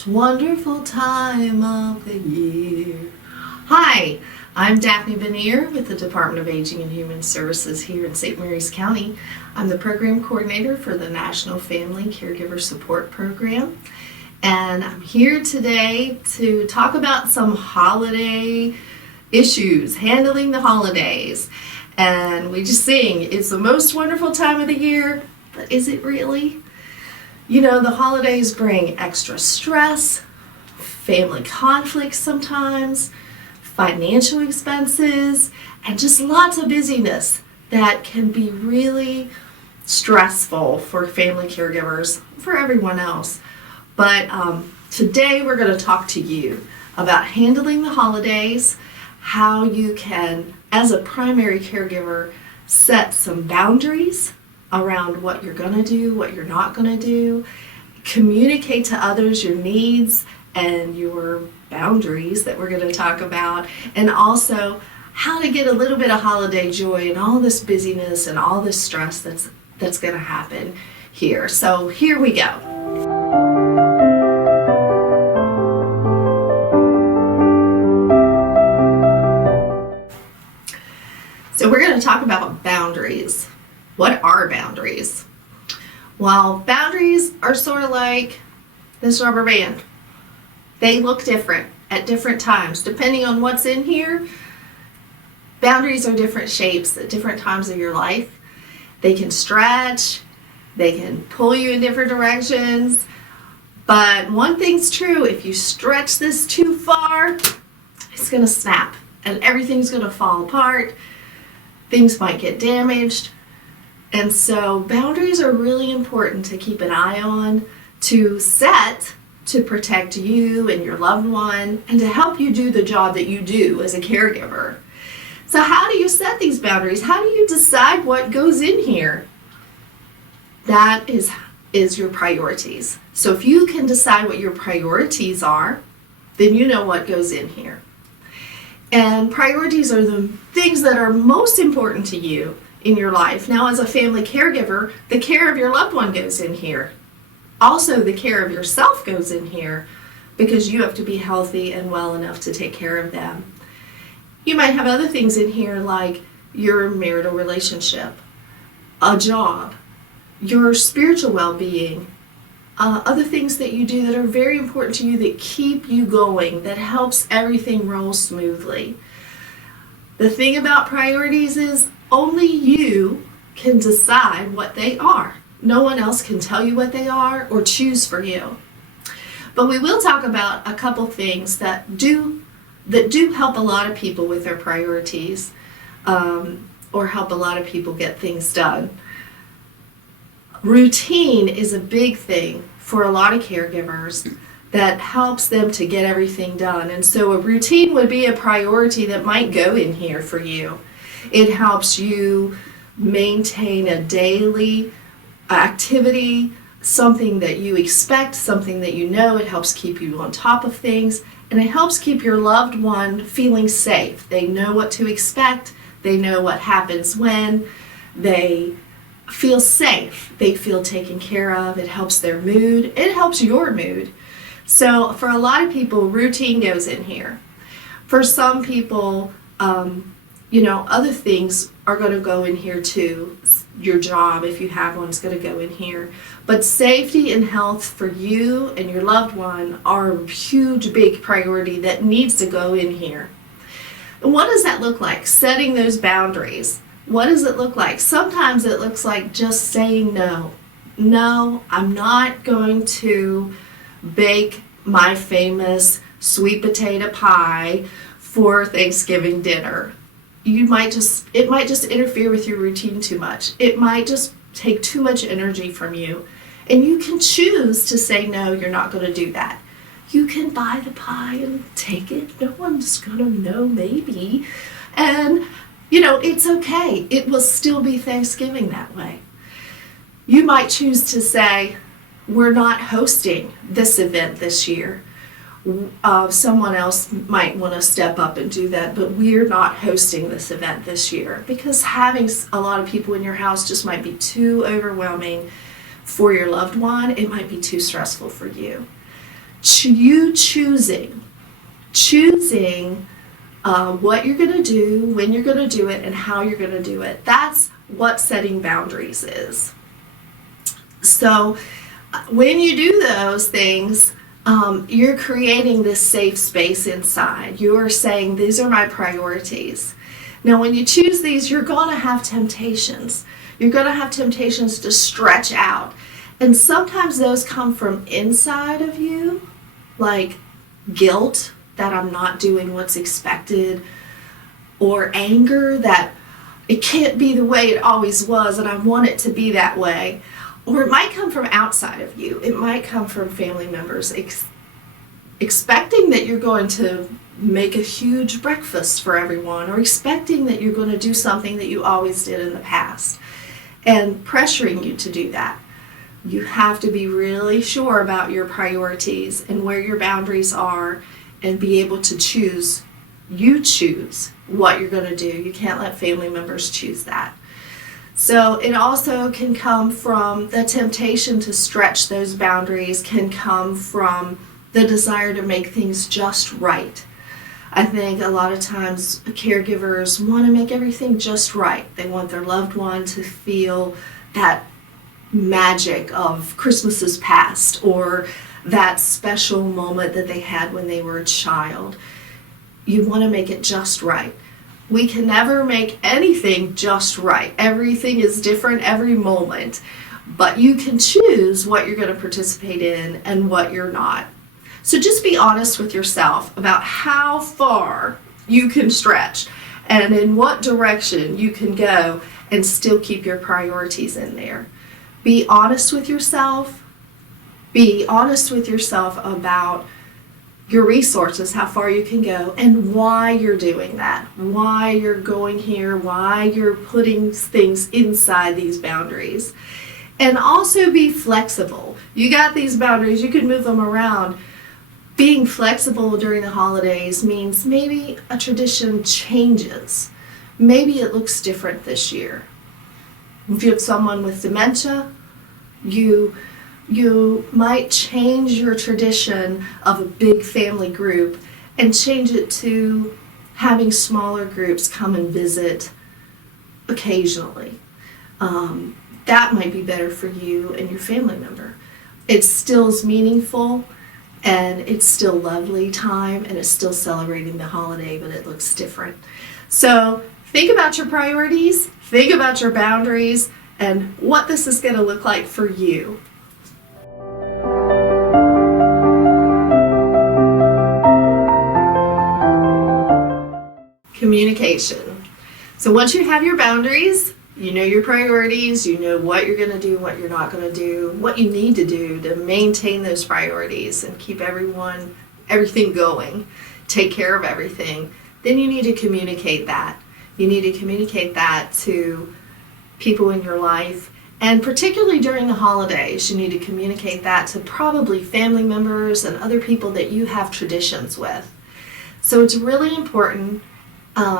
most wonderful time of the year. Hi, I'm Daphne Bennear with the Department of Aging and Human Services here in St. Mary's County. I'm the program coordinator for the National Family Caregiver Support Program. And I'm here today to talk about some holiday issues, handling the holidays. And we just sing, it's the most wonderful time of the year, but is it really? You know, the holidays bring extra stress, family conflicts sometimes, financial expenses, and just lots of busyness that can be really stressful for family caregivers, for everyone else. But today we're going to talk to you about handling the holidays, how you can, as a primary caregiver, set some boundaries around what you're going to do, what you're not going to do, communicate to others your needs and your boundaries that we're going to talk about, and also how to get a little bit of holiday joy and all this busyness and all this stress that's going to happen here. So here we go. So we're going to talk about boundaries. What are boundaries? Well, boundaries are sort of like this rubber band. They look different at different times. Depending on what's in here, boundaries are different shapes at different times of your life. They can stretch, they can pull you in different directions. But one thing's true, if you stretch this too far, it's going to snap and everything's going to fall apart. Things might get damaged. And so boundaries are really important to keep an eye on, to set to protect you and your loved one, and to help you do the job that you do as a caregiver. So how do you set these boundaries? How do you decide what goes in here? That is your priorities. So if you can decide what your priorities are, then you know what goes in here. And priorities are the things that are most important to you in your life. Now, as a family caregiver, the care of your loved one goes in here. Also, the care of yourself goes in here because you have to be healthy and well enough to take care of them. You might have other things in here like your marital relationship, a job, your spiritual well-being, other things that you do that are very important to you that keep you going, that helps everything roll smoothly. The thing about priorities is only you can decide what they are. No one else can tell you what they are or choose for you. But we will talk about a couple things that do help a lot of people with their priorities, or help a lot of people get things done. Routine is a big thing for a lot of caregivers that helps them to get everything done. And so a routine would be a priority that might go in here for you. It helps you maintain a daily activity, something that you expect, something that you know. It helps keep you on top of things, and it helps keep your loved one feeling safe. They know what to expect. They know what happens when. They feel safe. They feel taken care of. It helps their mood. It helps your mood. So for a lot of people, routine goes in here. For some people, other things are going to go in here too. Your job, if you have one, is going to go in here. But safety and health for you and your loved one are a huge, big priority that needs to go in here. And what does that look like? Setting those boundaries. What does it look like? Sometimes it looks like just saying no. No, I'm not going to bake my famous sweet potato pie for Thanksgiving dinner. It might just interfere with your routine too much. It might just take too much energy from you. And you can choose to say, no, you're not going to do that. You can buy the pie and take it. No one's going to know, maybe. And, it's okay. It will still be Thanksgiving that way. You might choose to say, we're not hosting this event this year. Someone else might want to step up and do that, but we're not hosting this event this year because having a lot of people in your house just might be too overwhelming for your loved one. It might be too stressful for you. you choosing what you're going to do, when you're going to do it, and how you're going to do it. That's what setting boundaries is. So when you do those things, you're creating this safe space inside. You're saying, these are my priorities. Now, when you choose these, you're going to have temptations. You're going to have temptations to stretch out. And sometimes those come from inside of you, like guilt that I'm not doing what's expected, or anger that it can't be the way it always was and I want it to be that way. Or it might come from outside of you. It might come from family members expecting that you're going to make a huge breakfast for everyone, or expecting that you're going to do something that you always did in the past and pressuring you to do that. You have to be really sure about your priorities and where your boundaries are, and be able to choose. You choose what you're going to do. You can't let family members choose that. So it also can come from the temptation to stretch those boundaries, can come from the desire to make things just right. I think a lot of times caregivers want to make everything just right. They want their loved one to feel that magic of Christmases past, or that special moment that they had when they were a child. You want to make it just right. We can never make anything just right. Everything is different every moment, but you can choose what you're going to participate in and what you're not. So just be honest with yourself about how far you can stretch and in what direction you can go and still keep your priorities in there. Be honest with yourself. Be honest with yourself about your resources, how far you can go, and why you're doing that, why you're going here, why you're putting things inside these boundaries. And also be flexible. You got these boundaries, you can move them around. Being flexible during the holidays means maybe a tradition changes. Maybe it looks different this year. If you have someone with dementia, you might change your tradition of a big family group and change it to having smaller groups come and visit occasionally. That might be better for you and your family member. It still is meaningful, and it's still lovely time, and it's still celebrating the holiday, but it looks different. So think about your priorities, think about your boundaries, and what this is going to look like for you. Communication. So once you have your boundaries, you know your priorities, you know what you're going to do, what you're not going to do, what you need to do to maintain those priorities and keep everything going, take care of everything, then you need to communicate that. You need to communicate that to people in your life, and particularly during the holidays, you need to communicate that to probably family members and other people that you have traditions with. So it's really important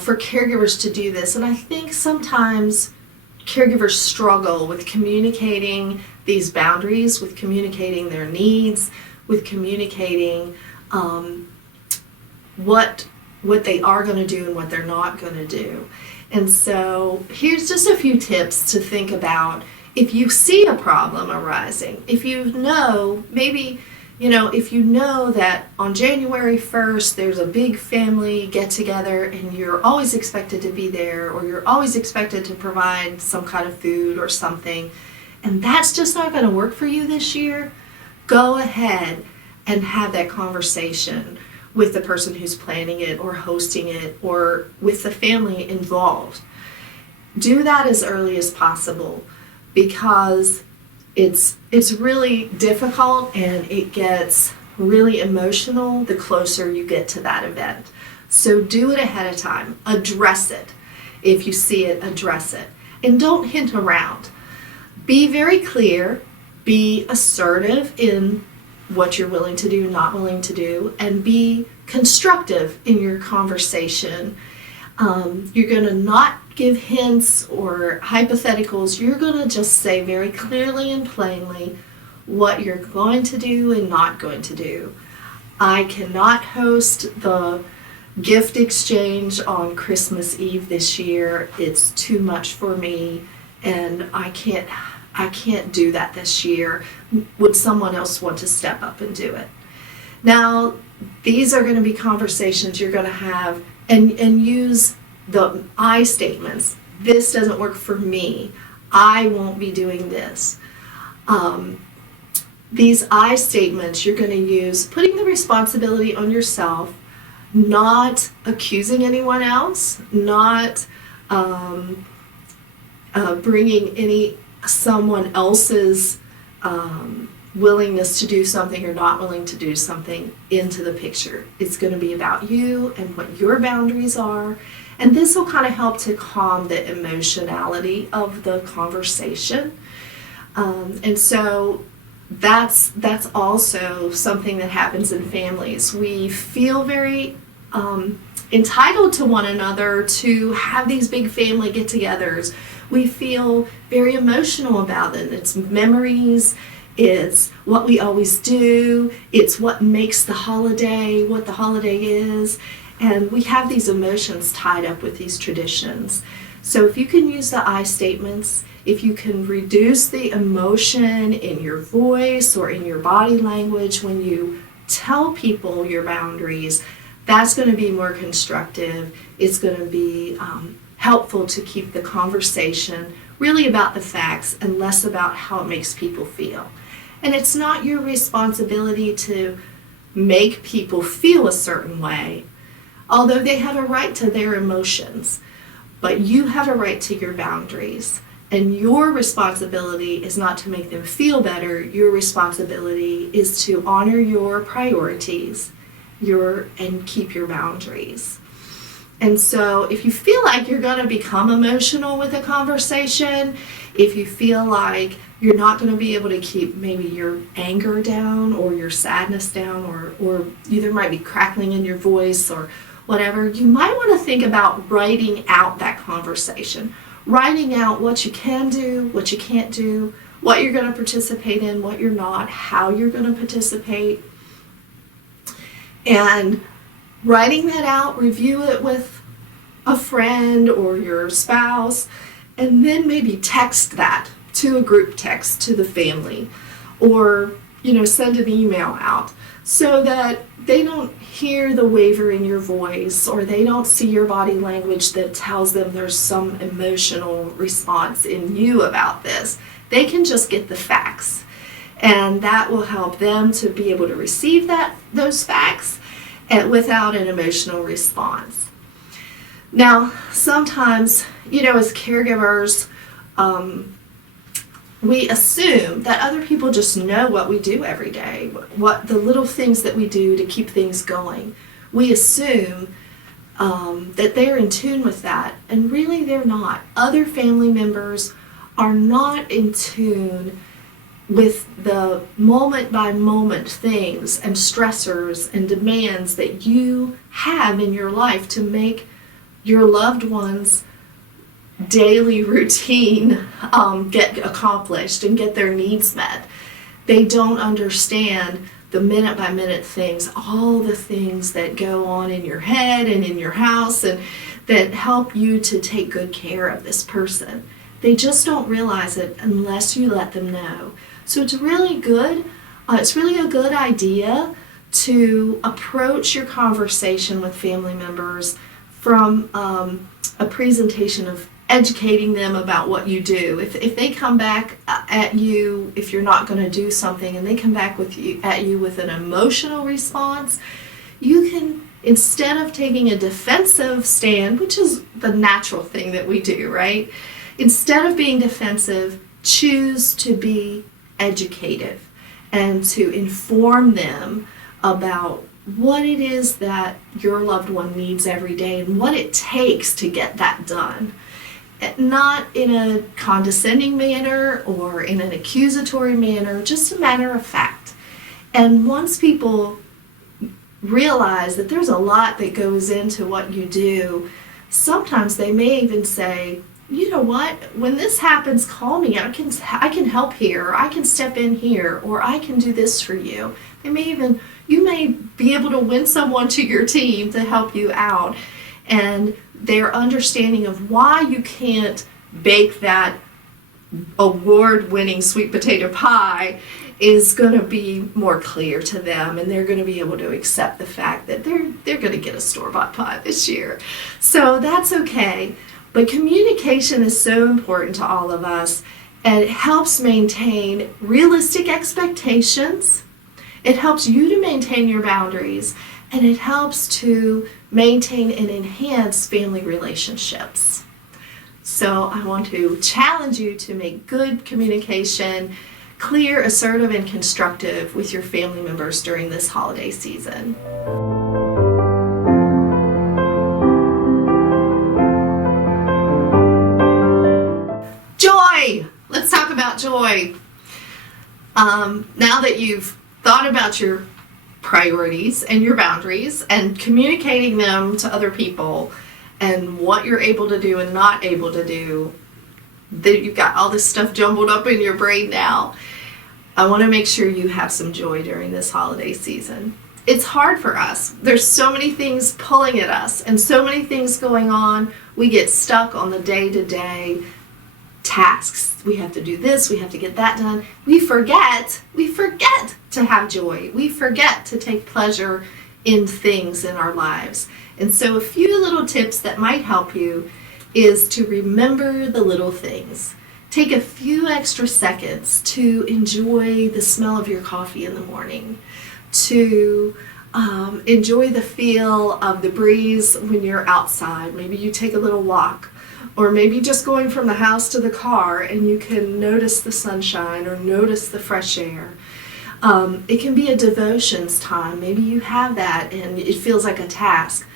for caregivers to do this, and I think sometimes caregivers struggle with communicating these boundaries, with communicating their needs, with communicating what they are going to do and what they're not going to do. And so here's just a few tips to think about if you see a problem arising. If you know, if you know that on January 1st there's a big family get-together and you're always expected to be there, or you're always expected to provide some kind of food or something, and that's just not going to work for you this year, go ahead and have that conversation with the person who's planning it or hosting it, or with the family involved. Do that as early as possible, because it's really difficult and it gets really emotional the closer you get to that event. So do it ahead of time. Address it. If you see it, address it. And don't hint around. Be very clear. Be assertive in what you're willing to do, not willing to do, and be constructive in your conversation. You're going to not give hints or hypotheticals. You're going to just say very clearly and plainly what you're going to do and not going to do. I cannot host the gift exchange on Christmas Eve this year. It's too much for me, and I can't do that this year. Would someone else want to step up and do it? Now, these are going to be conversations you're going to have, and use the I statements. This doesn't work for me. I won't be doing this. These I statements you're going to use putting the responsibility on yourself, not accusing anyone else, not bringing someone else's willingness to do something or not willing to do something into the picture. It's going to be about you and what your boundaries are, and this will kind of help to calm the emotionality of the conversation. And so that's also something that happens in families. We feel very entitled to one another to have these big family get-togethers. We feel very emotional about it. It's memories, it's what we always do, it's what makes the holiday what the holiday is, and we have these emotions tied up with these traditions. So if you can use the I statements, if you can reduce the emotion in your voice or in your body language when you tell people your boundaries, that's going to be more constructive. It's going to be helpful to keep the conversation really about the facts and less about how it makes people feel. And it's not your responsibility to make people feel a certain way, although they have a right to their emotions. But you have a right to your boundaries. And your responsibility is not to make them feel better. Your responsibility is to honor your priorities and keep your boundaries. And so if you feel like you're going to become emotional with a conversation, if you feel like you're not going to be able to keep maybe your anger down or your sadness down, or there might be crackling in your voice or whatever, you might want to think about writing out that conversation. Writing out what you can do, what you can't do, what you're going to participate in, what you're not, how you're going to participate. And writing that out, review it with a friend or your spouse, and then maybe text that to a group text to the family, or send an email out so that they don't hear the waver in your voice, or they don't see your body language that tells them there's some emotional response in you about this. They can just get the facts, and that will help them to be able to receive those facts and without an emotional response. Now, sometimes, as caregivers, we assume that other people just know what we do every day, what the little things that we do to keep things going. We assume that they're in tune with that, and really they're not. Other family members are not in tune with the moment-by-moment things and stressors and demands that you have in your life to make your loved ones' daily routine get accomplished and get their needs met. They don't understand the minute-by-minute things, all the things that go on in your head and in your house and that help you to take good care of this person. They just don't realize it unless you let them know. So it's really good. It's really a good idea to approach your conversation with family members from a presentation of educating them about what you do. If they come back at you, if you're not going to do something, and they come back at you with an emotional response, you can, instead of taking a defensive stand, which is the natural thing that we do, right? Instead of being defensive, choose to be educative and to inform them about what it is that your loved one needs every day and what it takes to get that done. Not in a condescending manner or in an accusatory manner, just a matter of fact. And once people realize that there's a lot that goes into what you do, sometimes they may even say, you know what, when this happens, call me. I can help here, or I can step in here, or I can do this for you. They may even You may be able to win someone to your team to help you out, and their understanding of why you can't bake that award-winning sweet potato pie is going to be more clear to them, and they're going to be able to accept the fact that they're going to get a store-bought pie this year. So that's okay. But communication is so important to all of us, and it helps maintain realistic expectations. It helps you to maintain your boundaries, and it helps to maintain and enhance family relationships. So I want to challenge you to make good communication clear, assertive, and constructive with your family members during this holiday season. Joy! Let's talk about joy. Now that you've thought about your priorities and your boundaries and communicating them to other people and what you're able to do and not able to do, that you've got all this stuff jumbled up in your brain now, I want to make sure you have some joy during this holiday season. It's hard for us. There's so many things pulling at us and so many things going on. We get stuck on the day-to-day tasks. We have to do this, we have to get that done. We forget to have joy. We forget to take pleasure in things in our lives. And so a few little tips that might help you is to remember the little things. Take a few extra seconds to enjoy the smell of your coffee in the morning, to enjoy the feel of the breeze when you're outside. Maybe you take a little walk, or maybe just going from the house to the car and you can notice the sunshine or notice the fresh air. It can be a devotions time. Maybe you have that and it feels like a task.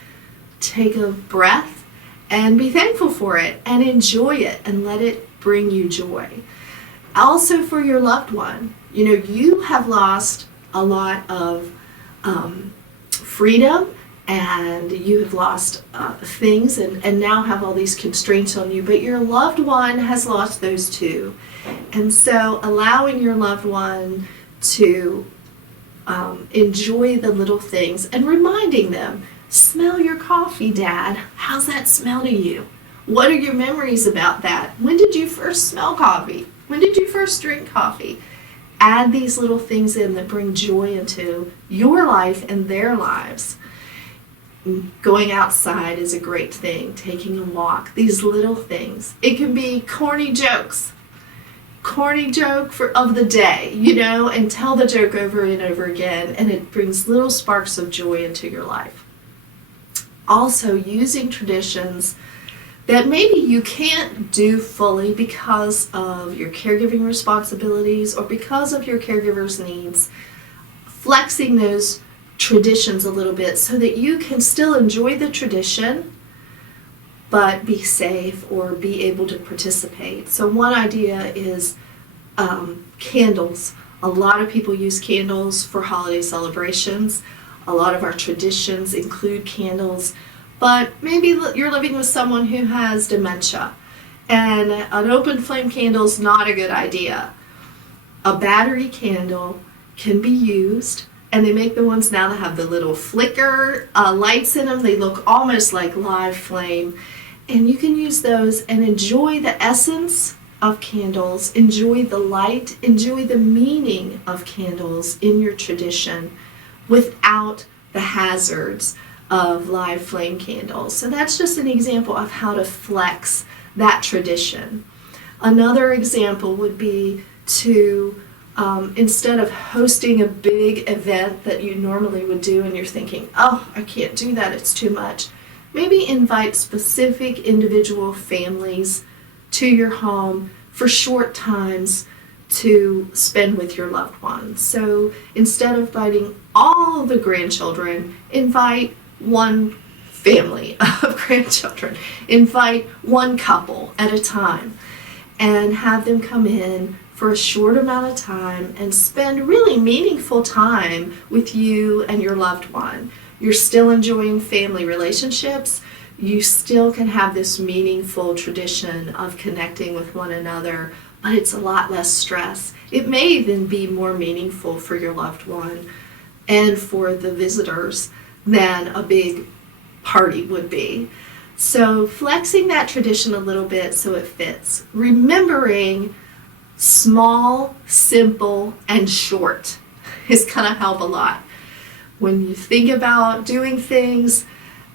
Take a breath and be thankful for it and enjoy it and let it bring you joy. Also for your loved one, you have lost a lot of freedom, and you have lost things and now have all these constraints on you, but your loved one has lost those too. And so allowing your loved one to enjoy the little things and reminding them, smell your coffee, Dad. How's that smell to you? What are your memories about that? When did you first smell coffee? When did you first drink coffee? Add these little things in that bring joy into your life and their lives. Going outside is a great thing. Taking a walk. These little things. It can be corny jokes. Corny joke of the day, and tell the joke over and over again, and it brings little sparks of joy into your life. Also, using traditions that maybe you can't do fully because of your caregiving responsibilities or because of your caregiver's needs, flexing those traditions a little bit so that you can still enjoy the tradition but be safe or be able to participate. So one idea is candles. A lot of people use candles for holiday celebrations. A lot of our traditions include candles, but maybe you're living with someone who has dementia and an open flame candle is not a good idea. A battery candle can be used, and they make the ones now that have the little flicker lights in them. They look almost like live flame, and you can use those and enjoy the essence of candles, enjoy the light, enjoy the meaning of candles in your tradition without the hazards of live flame candles. So that's just an example of how to flex that tradition. Another example would be to instead of hosting a big event that you normally would do and you're thinking, oh, I can't do that, it's too much, maybe invite specific individual families to your home for short times to spend with your loved ones. So instead of inviting all the grandchildren, invite one family of grandchildren. Invite one couple at a time and have them come in for a short amount of time and spend really meaningful time with you and your loved one. You're still enjoying family relationships. You still can have this meaningful tradition of connecting with one another, but it's a lot less stress. It may even be more meaningful for your loved one and for the visitors than a big party would be. So flexing that tradition a little bit so it fits. Remembering small, simple, and short is going to help a lot. When you think about doing things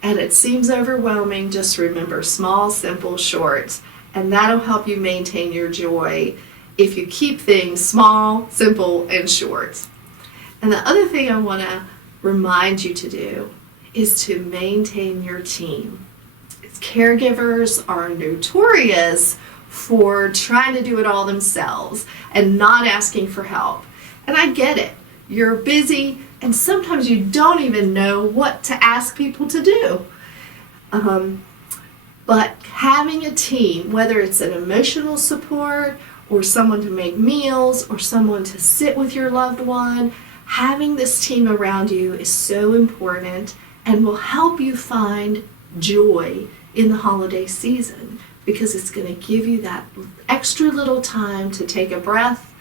and it seems overwhelming, just remember small, simple, short, and that'll help you maintain your joy if you keep things small, simple, and short. And the other thing I want to remind you to do is to maintain your team. Caregivers are notorious for trying to do it all themselves and not asking for help. And I get it. You're busy and sometimes you don't even know what to ask people to do. But having a team, whether it's an emotional support or someone to make meals or someone to sit with your loved one, having this team around you is so important and will help you find joy in the holiday season, because it's going to give you that extra little time to take a breath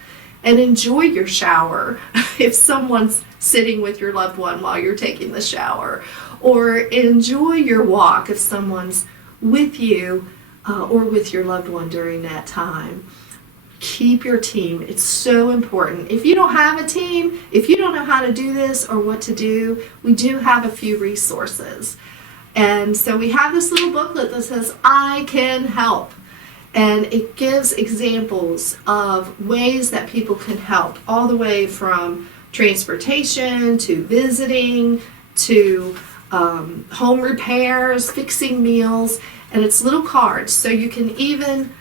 and enjoy your shower if someone's sitting with your loved one while you're taking the shower, or enjoy your walk if someone's with you or with your loved one during that time. Keep your team. It's so important. If you don't have a team, if you don't know how to do this or what to do, we do have a few resources. And so we have this little booklet that says, I can help. And it gives examples of ways that people can help, all the way from transportation to visiting to home repairs, fixing meals, and it's little cards. So you can even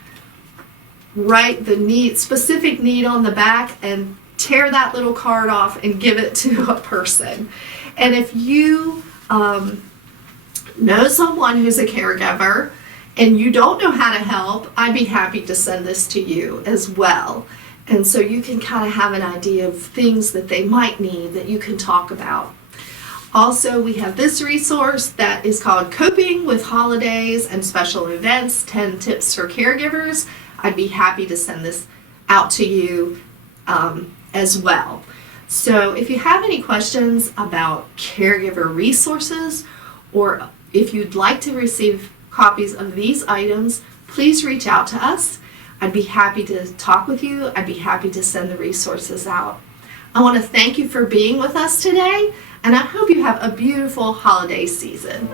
write the specific need on the back and tear that little card off and give it to a person. And if you know someone who's a caregiver and you don't know how to help, I'd be happy to send this to you as well. And so you can kind of have an idea of things that they might need that you can talk about. Also, we have this resource that is called Coping with Holidays and Special Events, 10 Tips for Caregivers. I'd be happy to send this out to you as well. So if you have any questions about caregiver resources, or if you'd like to receive copies of these items, please reach out to us. I'd be happy to talk with you. I'd be happy to send the resources out. I want to thank you for being with us today, and I hope you have a beautiful holiday season.